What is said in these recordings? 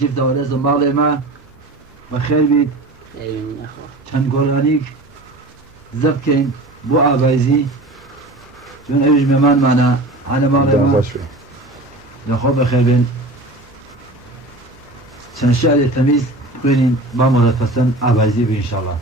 شفت آرز مال ما بخیر بید چند گلانیک زفت کن بو عبایزی چون ایوش میمان معنا على مال ما دخواه بخیر بین چند شعر تمیز بینین با مرتفسن عبایزی بی انشاءالله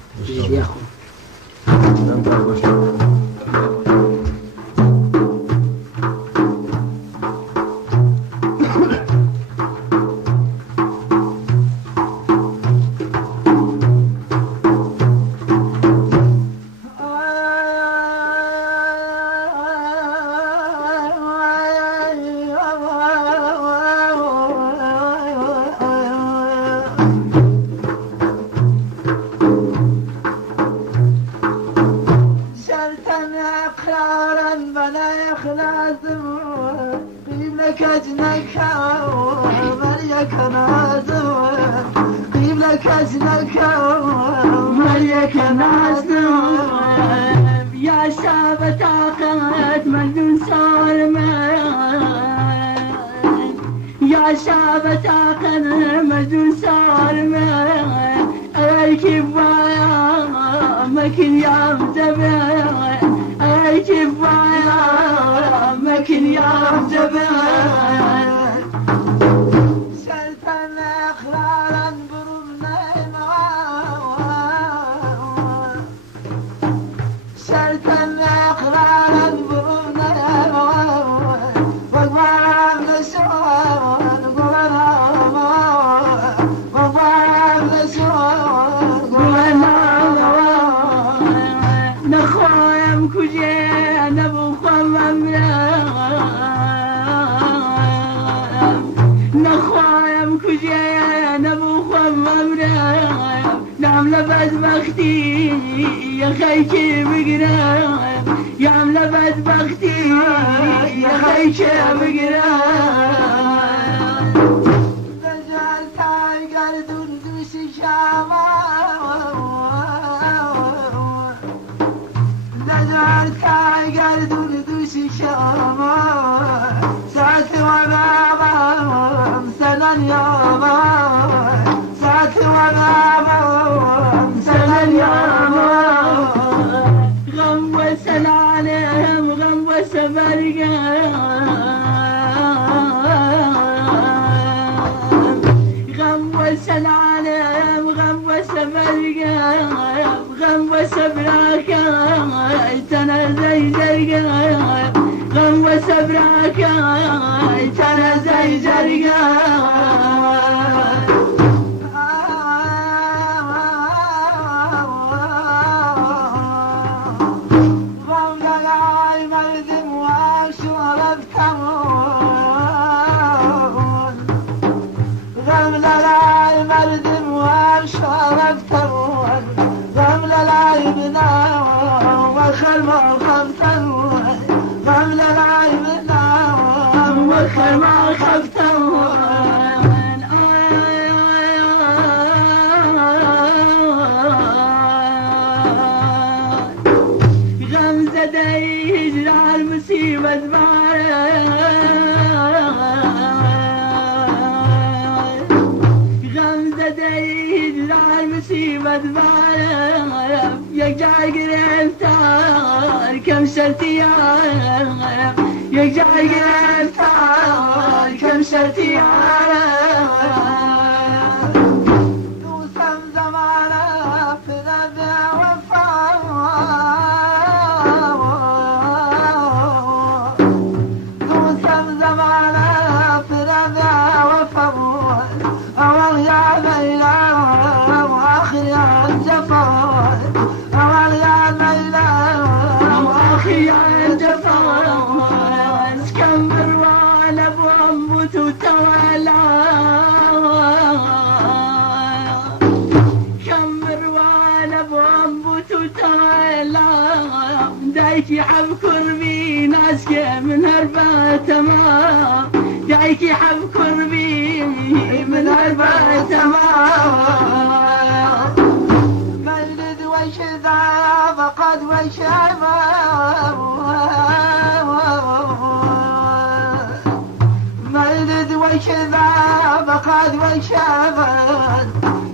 كذاب فقد والشافت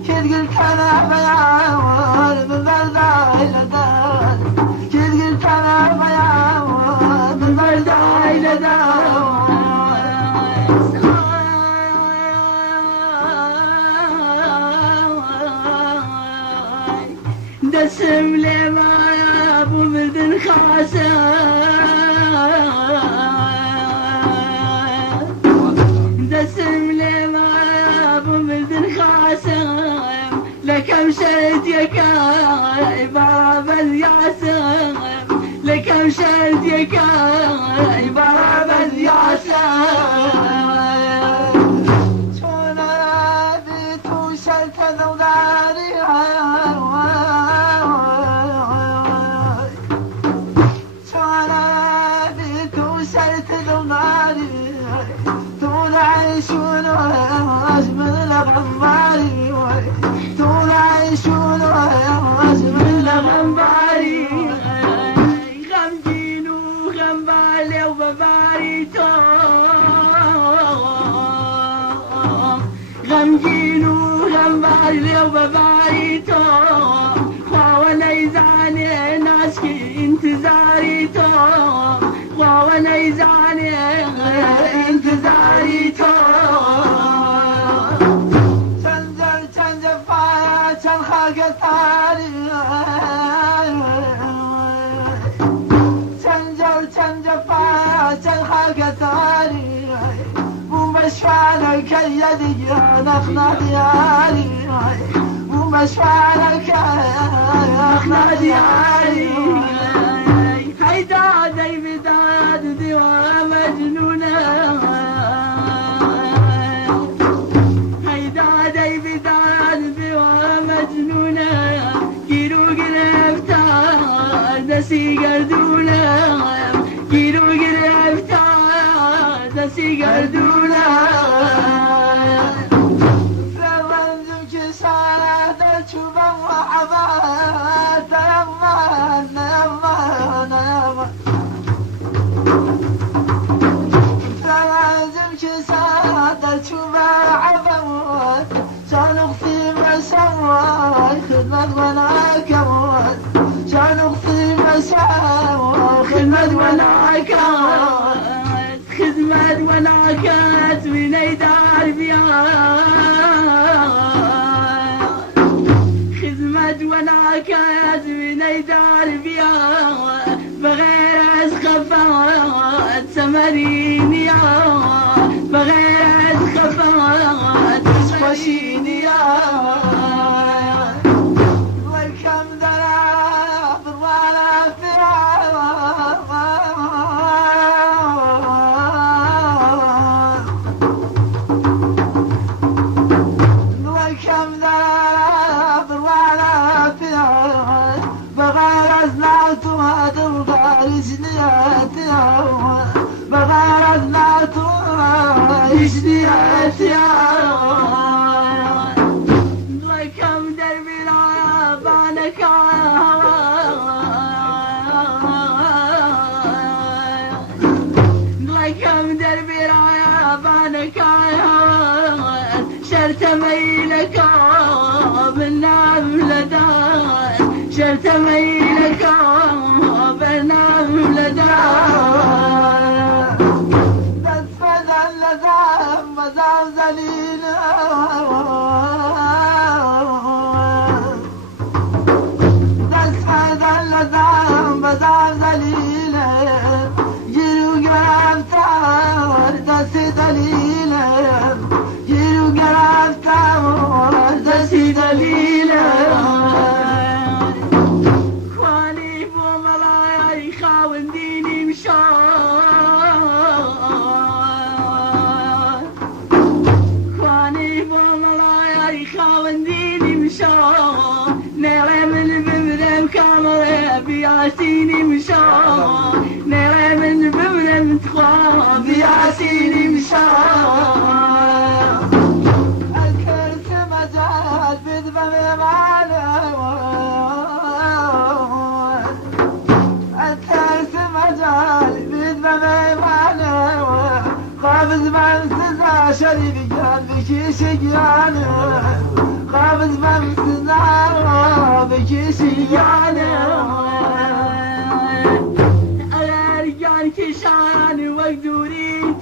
كد قلت انا بياور من بلداي لدار كد قلت انا بياور من بلداي لدار دسم لي ما يا ابو بدن خاسر دسم لي ما يا ابو بدن خاسر لكم شلت يا باب الياسر لكم شلت يا باب الياسر شون رابط وشلت ذولاري طول عيشون من الغنباري طول عيشون من الغنباري غمجين وغنبالي وبباري غمجين وغنبالي وبباري وانا يزعني ناسكي انتظاري وانا يزعني انتظاري تنجل فايا تنخاق التاريخ تنجل فايا تنخاق التاريخ ومشفعلك يدي نخنا دياري ومشفعلك نخنا دياري هيدا دي بداد دوا مجنونة هيدا دي بداد دوا مجنونة كيلو قربتا دسي قردونة كيلو قربتا دسي قردونة فرنزم كسارة تشوبا وحبات فرنزم كسارة تشوبا عبوات شان اختي مسوات خدمة وانا كوات شان اختي مسوات خدمة وانا كوات خدمة وانا كوات من يدار بيا وانا كاد من يدار بيا بغير اسخفات سمريني بغير اسخفات تسخشيني والكم دراب ولا فراق والكم دراب ولا بغير أزناتها تلقى رجلياتها بغير أزناتها رجلياتها لكم دربي لا بانك لكم دربي لا بانك شرت ميلك بالنعم لدار شرت ميلك بالنعم لدار بس فزل لزام مزام زليل بس فزل لزام مزام زليل جيرو قرام تاور دسي دليل جيرو قرام تاور دسي دليل بياسيني مشاه نرى من بمن تخاف بياسيني مشاه الكرس مجال بدبم معلوم الكرس مجال بدبم معلوم خابز من سزا شريف قلبي بكي شقيانة قابض بمسنا بكي شقيانة أرجعن كشان وقدوري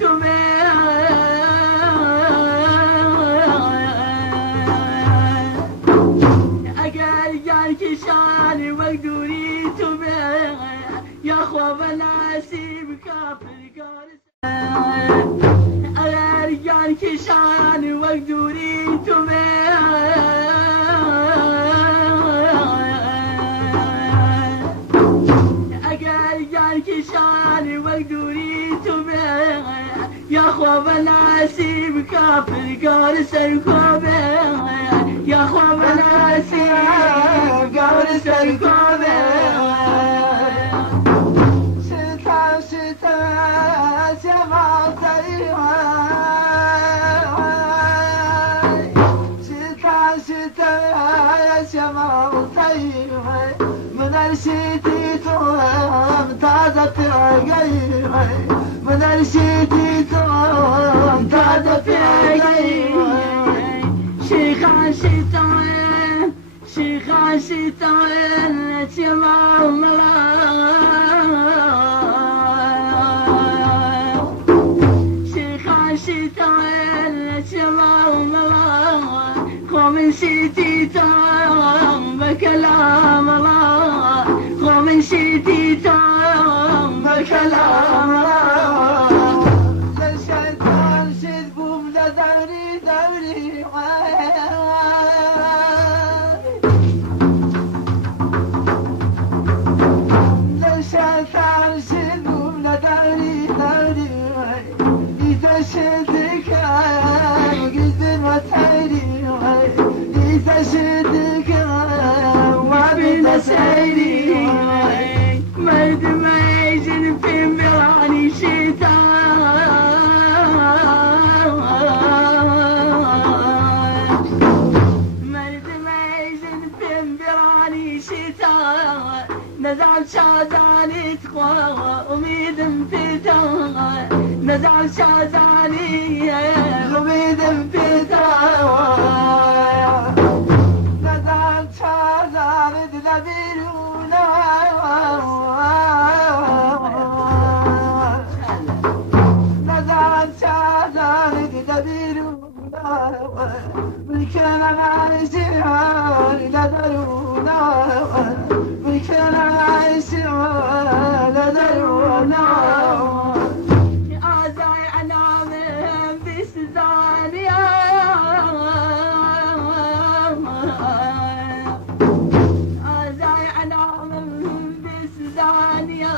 أرجعن كشان وقدوري يا خواب ناسيب كافر قارس أرجعن كشان وقدوري أرجعن كشان وقدوري يا خواب ناسيب كافر قارس الكوبة يا خواب ناسيب قارس الكوبة من الشتي توم تازت عقيمي من الشتي توم تازت عقيمي شيخان شيطان شيخان شيطان تمام شيخان شيطان تمام قوم شيطان بكلام الله قوم شيطان بكلام الله للشيطان شذبهم لدوري دوري للشيطان شذبهم لدوري دوري إذا شدك وقزن وتحري إذا شدك وابن سيري مرد ما يجن في مراني شيطان مرد ما يجن في مراني شيطان نزعل شازاني تقوى أميد انفتاح نزعل شازاني أميد انفتاح نزعل شازاني تدبيرونا نزعل شازاني تدبيرونا بالكلام عايشين لدرونا بالكلام عايشين لدرونا أزاي أنام بسزانيا أزاي أنام بسزانيا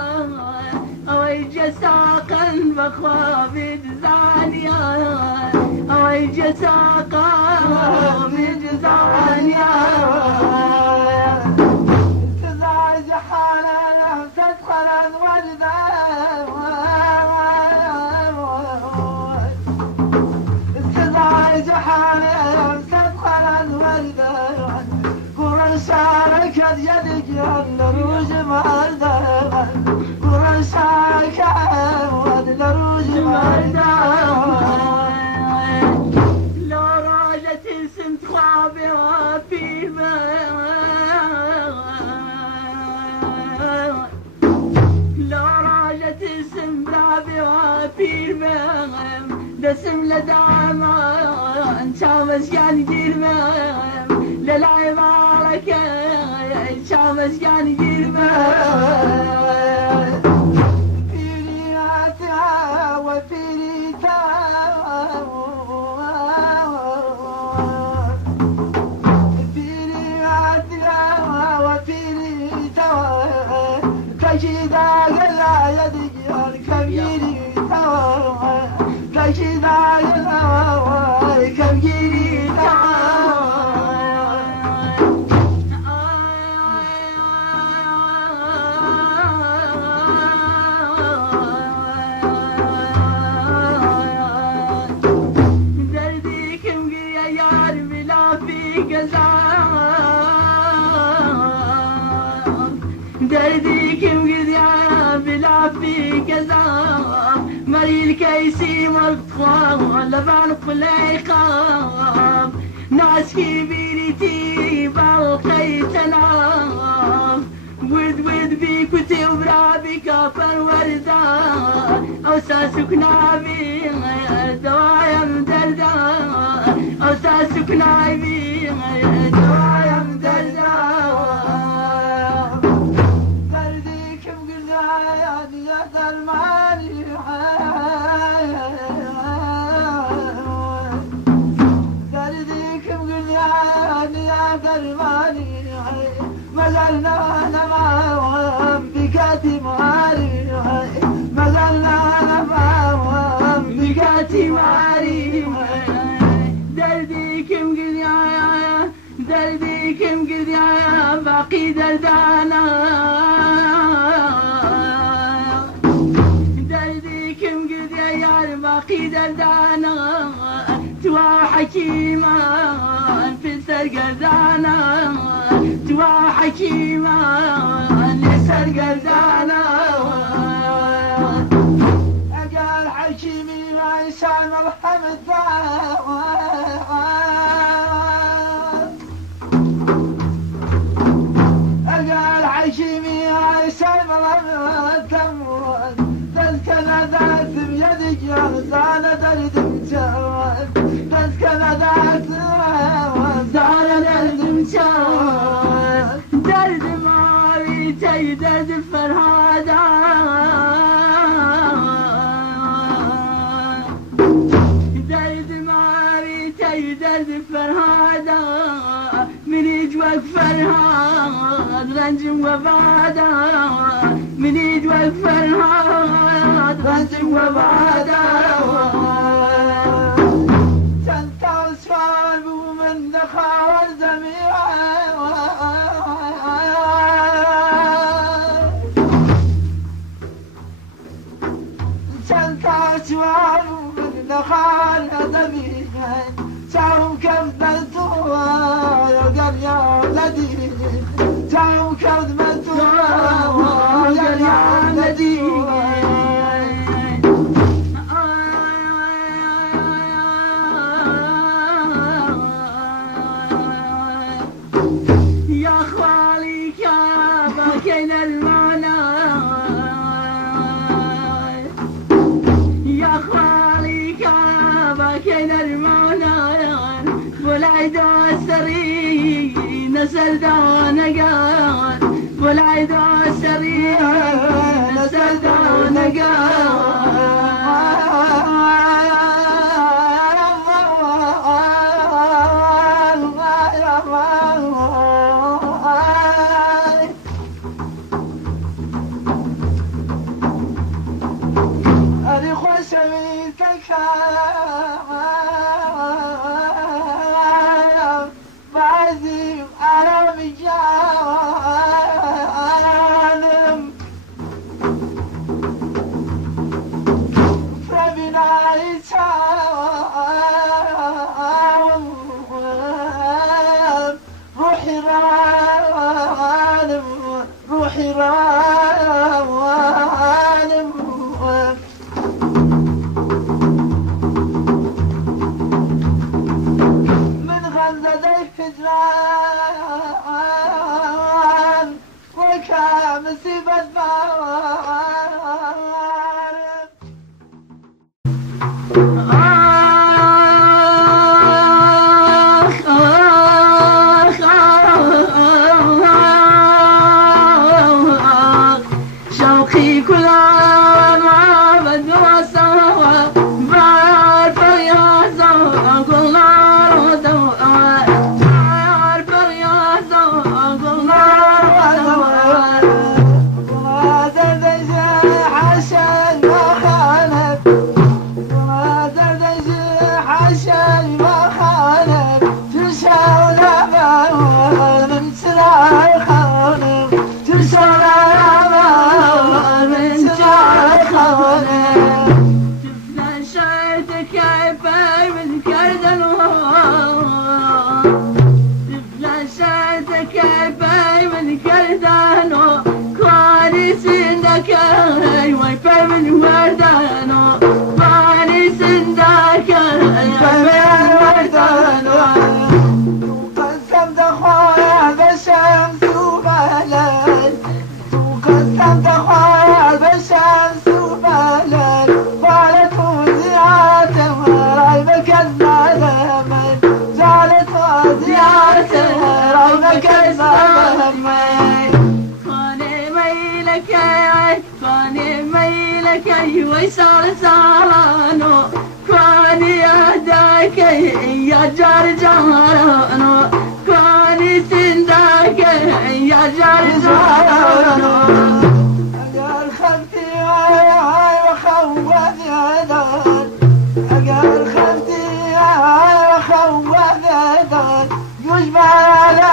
أويج ساقا بخواب زانيا أويج ساقا بزانيا تزعج حالا تدخل الوجدان حالي تدخل الوردان قرن شاركت يدك لروج مردان قرن شاركت لروج مردان لو راجت سنت خابرة في لو راجت سنت خابرة في دسم لدعمة شامس كان جرمة للعبارة شامس كان جرمة فيرياتها وفيريتا فيرياتها وفيريتا تجدا قلا يدك الكبير تجدا قلا الكبير دردي كم قد يا بلا في كذا الكيسي مطفى لبان قليقام ناس كبيرتي بالخي تنام ود بيك وتبرا بك فالوردة أوساسك نابي دوايا مدردة أوساسك نابي دوايا مدردة درديك مقلعان يا درماني درديك مقلعان يا درماني مزلنا نماوام بكاتي ماري مزلنا نماوام بكاتي ماري دردي كم قد دردي كم قد باقي دردانا دردي كم قد يا باقي دردانا توا حكيما في السرقردانا توا حكيما للسرقردانا أجال حكيمي ما يسعى مرحم أجال حكيمي ما يسعى مرحم تذكر ذات بيدك زانة الدمشان تذكر ذات زانة الدمشان درد ماري تيدد فرهادا درد ماري تيدد فرهادا من يجوك فرهاد رنجم وبادا من يجوك فرهاد رنجم وبادا تنتظر صعب من دخل زميعا تنتظر من دخل زميعا تعم كذبتها يا يا ولدي تعم كذبتها يا يا ولدي يا خوالي كابا كين المعنى يا خوالي كابا كين المعنى والعيد السري نسل دونقان والعيد السري نسل دونقان أنا خوش بيتك بعزيم أنا مجانم فبنا يتعاون روحي رانم روحي رانم من غزة الهجران وكان مصيبة شوقي كل ما بدو سوا بعد يا زوا كل نار دوا بعد يا زوا كل نار دوا وجمي خاني ميلك خاني ميلك ويسار سارانو خاني أهداك يا جار جارانو خاني سنداك يا جار جارانو أقال خلتي وخوض يدان أقال خلتي وخوض يدان يجمع على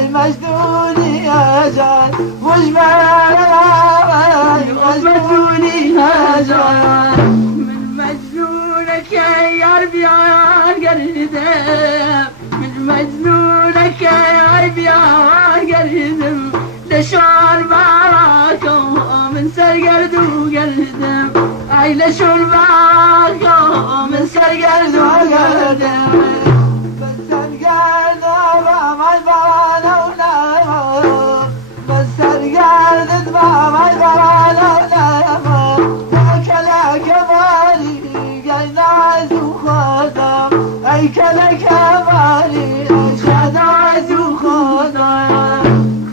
المجدوني أجان وجمع مجنوني هاجر من مجنونك يا ربيان قردم من مجنونك يا ربيان قردم لشون باراكو من سرقرد وقردم اي لشون باراكو من سرقرد وقردم بس القرد ما يبغى ولا بس القرد ما يبغى ولا كلا كمالي قناز وخدم اي كلا كمالي خداز وخدم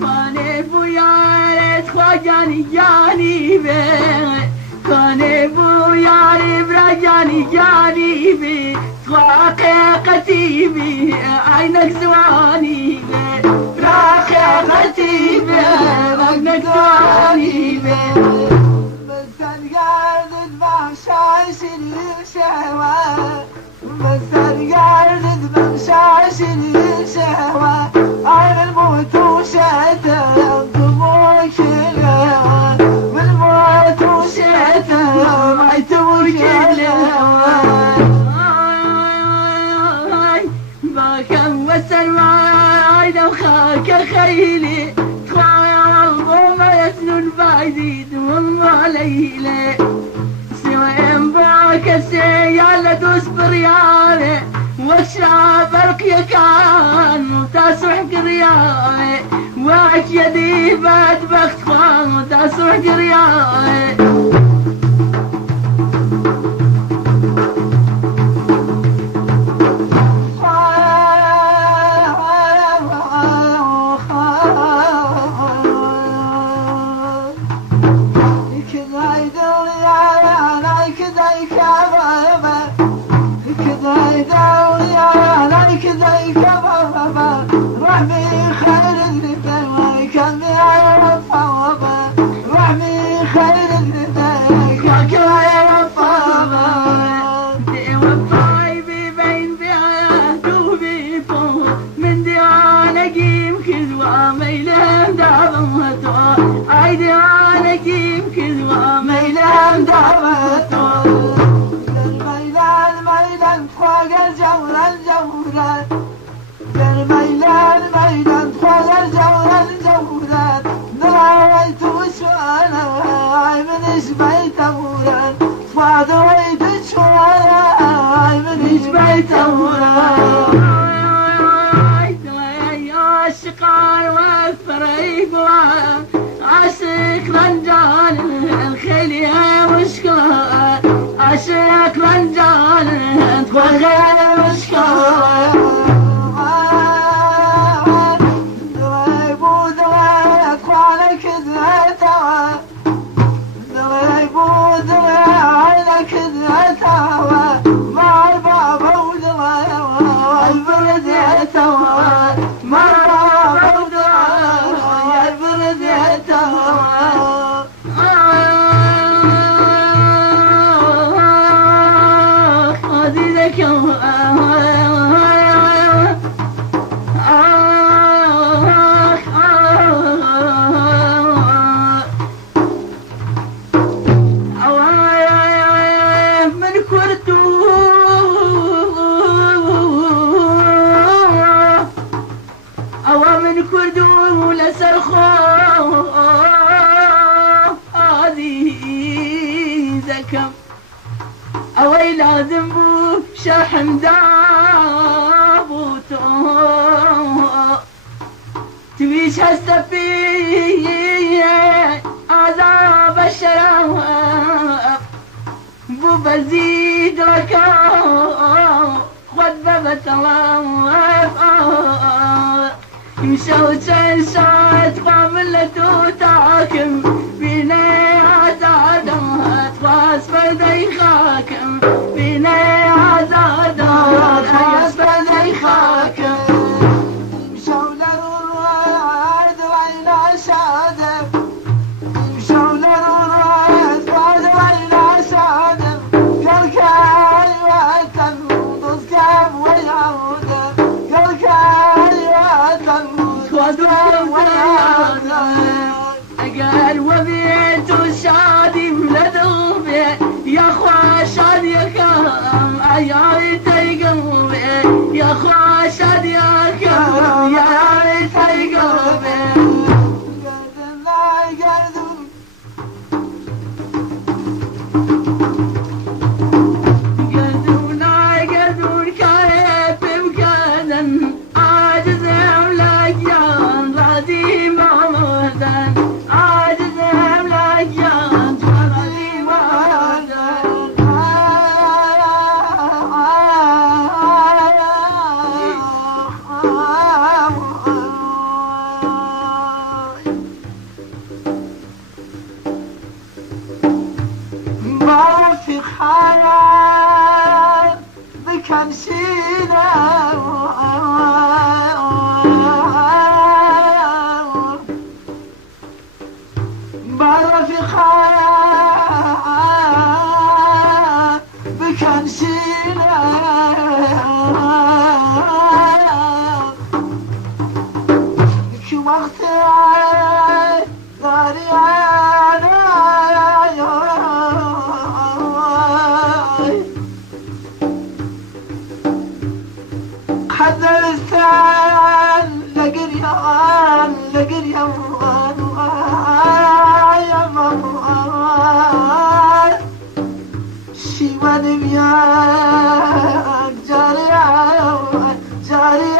خانه بویارت خواجانی جانی به خانه بویاری برجانی جانی به حقیقتی به عینک زوانی به حقیقتی به عینک زوانی به بس القرد بمشاش الشهوة بس القرد بمشاش الشهوة عين الموت وشاته ينطبوك الهوى بالموت وشاته ما يتوك الهوى باكم وسلمى وخاك خيلي تخايا الغومة يسنون بعيد والله ليلة سوين باك السيالة دوس بريالة واشرب برقية كان وتاسح قريالة واعك يدي بات بخت خان وتاسح قريالة عاشق رنجان تبغى مشكلة ضريب وضريب خوانك ذريتها ضريب وضريب ذريتها مع البابا وضريب والبرديتها مع البابا وضريب والبرديتها أوي لازم بو شحن دابوتو تويش هالسفيه عذاب الشراب بو بزيد ركاب خد بابا تواف مشوت انسات قابلة تاكم بيني عزادات واس بدي خاكم بيني عزادات واس بدي خاكم مشوا للرواد وعينا شادم مشوا للرواد وعينا شادم قال كاي وطن ضزكم ويعودم قال كاي وطن ضزكم ويعودم قال وبيت شادي ملدوبي يا خوا شاد يا كام عيالتي قلبي يا خوا شاد يا كام يا عيالتي قلبي قدونا قدون كايب بمكانا عاجز املاكيان راضي معمدا عاجز املاكيان راضي معمدا ما في خيال بكمسينا ما في خيال بكمسينا شو وقت داري حذر الثان لقريان لقريان يا مروان شيوان بيان جاري جاري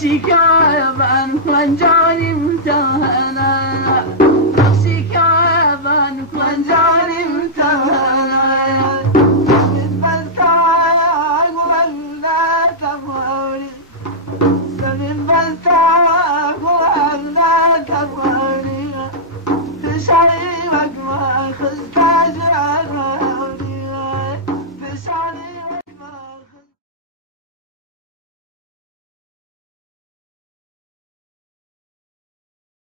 شكاية عن فنجاني امتهنا